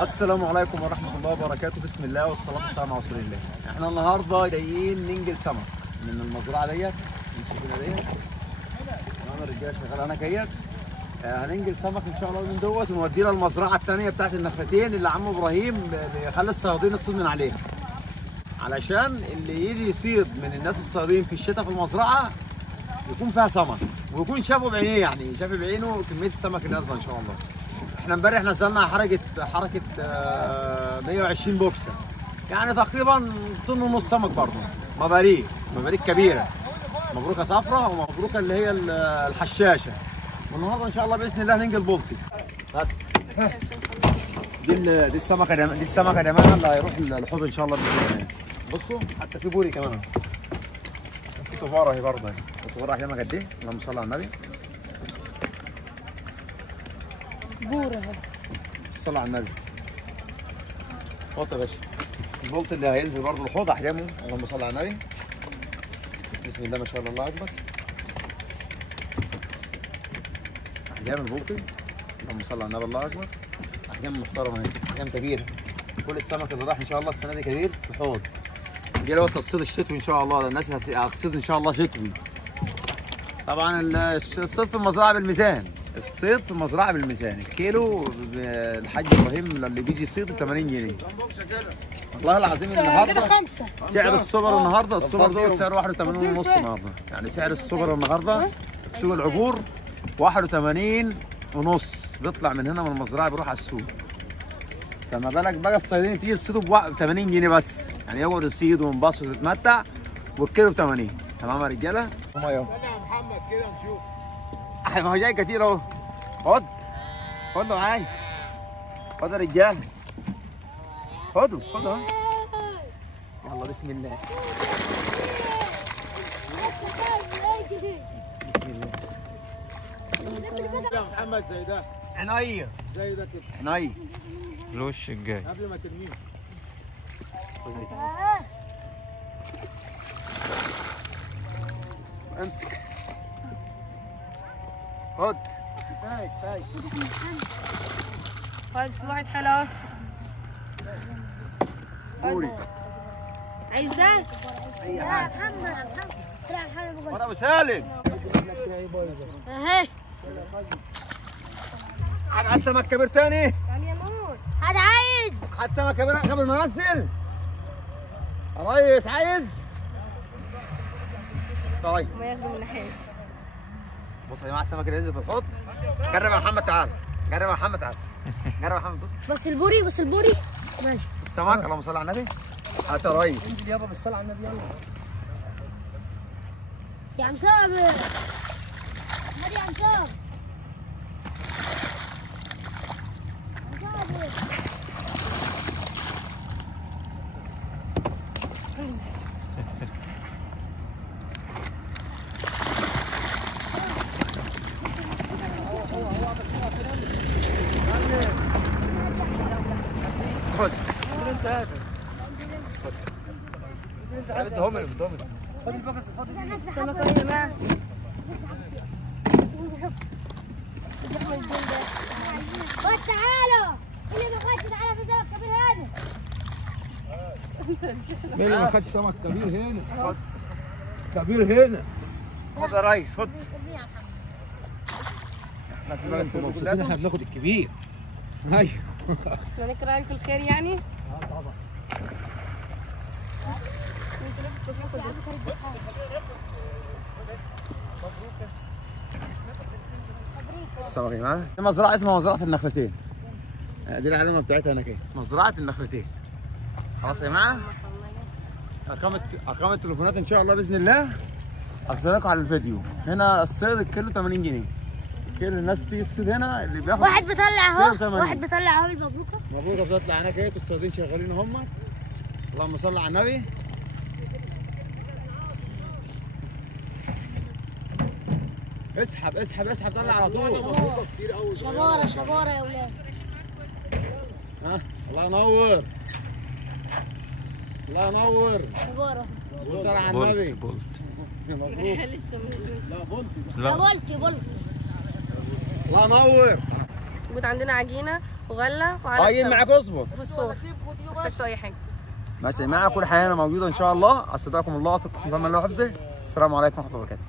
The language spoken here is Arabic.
السلام عليكم ورحمة الله وبركاته. بسم الله والصلاة والسلام على رسول الله. احنا النهارده جايين ننجل سمك من المزرعة ديت. تمام الرجالة شغالة هنا كيت. هننجل سمك ان شاء الله من دوت ونوديه للمزرعة الثانية بتاعت النخلتين اللي عم ابراهيم خلى الصيادين يصيد من عليها. علشان اللي يجي يصيد من الناس الصيادين في الشتاء في المزرعة يكون فيها سمك ويكون شافه بعينيه، يعني شاف بعينه كمية السمك اللي نازلة ان شاء الله. احنا امبارح نزلنا حركة 120 بوكسة، يعني تقريبا طن ونص سمك برضه. مباريك كبيرة، مبروكة صفرة ومبروكة اللي هي الحشاشة. والنهارده ان شاء الله باذن الله هننجل بلطي. بس دي السمكة يا جماعة اللي هيروح الحوض ان شاء الله باذن الله. بصوا حتى في بوري كمان، في طفارة اهي برضه. الطفارة احجامها قد ايه؟ اللهم صل على النبي. بورة اهي. الصلاة على النبي. حط يا باشا. البولت اللي هينزل برضه الحوض احجامه، اللهم صل على النبي. بسم الله ما شاء الله، الله اكبر. احجام البولتي، اللهم صل على النبي، الله اكبر. احجام محترمه اهي، احجام كبيره. كل السمك اللي راح ان شاء الله السنه دي كبير في الحوض. دي لو الصيد الشتوي ان شاء الله، الناس هتصيد ان شاء الله شتوي. طبعا الصيد في المزرعه بالميزان. الصيد في المزرعه بالميزان. الكيلو الحاج ابراهيم اللي بيجي يصيد ب 80 جنيه. والله العظيم النهارده سعر السوبر النهارده، السوبر ده سعره 81 ونص النهارده. يعني سعر السوبر النهارده في سوق العبور 81 ونص، بيطلع من هنا من المزرعه بيروح على السوق. فما بالك بقى الصيادين تيجي تصيدوا ب 80 جنيه بس، يعني يقعدوا يصيدوا وينبسطوا ويتمتع، والكيلو ب 80. تمام يا رجاله؟ هم يا محمد كده نشوف. ما هو جاي كتير اهو. خد لو عايز. خد يا رجاله. خدوا اهو. يلا بسم الله. بسم الله. يا محمد زي ده. عينيا. زي ده كده. عينيا. الوش الجاي. قبل ما ترميه. امسك. خد. كفايه. خد في واحد حلو. فوري. عايز ده؟ اي يا حاجه. محمد. وانا ابو سالم. اهي. حد عايز سمك كبير تاني؟ يعني يا نور. حد عايز؟ حد سمك كبير قبل ما انزل؟ يا ريس عايز؟ طيب. ما ياخدوا من ناحيتي. بص يا جماعه السمك اللي ينزل في الحوض. جرب يا محمد تعال. جرب يا محمد بص. بس البوري ماشي. السمك اللهم صل على النبي. هات يا ريس. انزل يابا بالصلاة على النبي يلا. يا عم صابر. هادي يا عم صابر. خد. انت هات. ادهم خد البكس الفاضي دي. السمك اهو يا جماعه. خد تعالوا. اللي ما خدش تعالى في سمك كبير هنا. مين اللي ما خدش سمك كبير هنا؟ خد. كبير هنا. خد يا ريس خد. انتوا مبسوطين احنا بناخد الكبير. ايوه. نكره عليكم الخير يعني. طبعا. السمك يا جماعه. دي مزرعه اسمها مزرعه النخلتين. دي العلامه بتاعتها هناك اهي، مزرعه النخلتين. خلاص يا جماعه. ارقام التليفونات ان شاء الله باذن الله هفصل لكم على الفيديو. هنا الصيد الكيلو 80 جنيه. الكيلو الناس بتيجي تصيد هنا اللي بياخد واحد بيطلع كيلو اهو. 80. واحد بيطلع اهو المبروكه. مبروكه بتطلع هناك اهي، الصيادين شغالين هم. اللهم صل على النبي. اسحب طلع على طول. شباره يا ولاد. ها الله ينور. شباره. والصلاة على النبي. بولت. مبروك. لسه لا بولتي. لا بولتي. الله ينور. موجود عندنا عجينه وغله وعلى هاجي السمك معاك اصبر. وفوسفور. احتجتوا اي حاجه. ماشي معاك كل حاجه موجوده ان شاء الله. استودعكم الله في امان الله وحفظه. السلام عليكم ورحمه الله وبركاته.